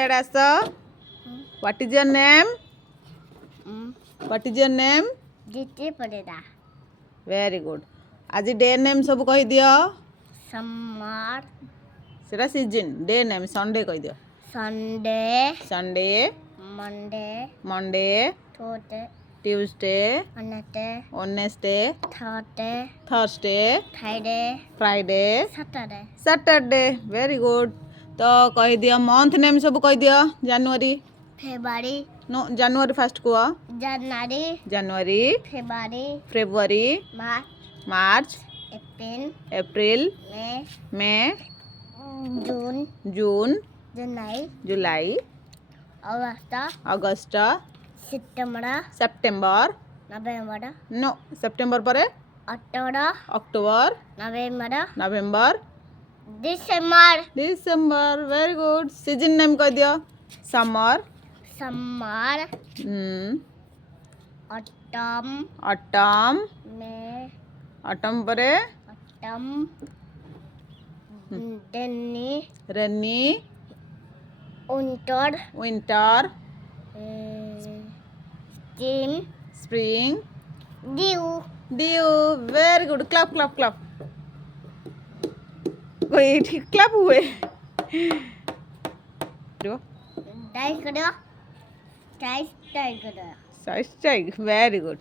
Rasa, what is your name? What is your name? Jiti Parida. Very good. Aji day name सब कही दियो. Summer. सेटा season. Day name Sunday कही दियो. Sunday. Sunday, Monday. Monday, Tuesday. Tuesday, Wednesday. Wednesday, Thursday. Thursday, Friday. Friday, Saturday. Saturday. Very good. तो कही दियो month name सब कही दियो. January. February. No, January first कुआ. January. January, February. February, March. March, April. April, May. May, June. June, July. July, August. August, September. September. November. No, September परे. October. October, November. November, December. December. Very good. Season name कह दियो. Summer, Summer. Autumn. Autumn, May. Autumn परे. Autumn. Rainy. Rainy, Winter. winter, Spring. spring, Dew. dew. Very good. Clap, clap, clap. कोई ठीक clap हुए. Tiger. Tiger. Strike. Very good.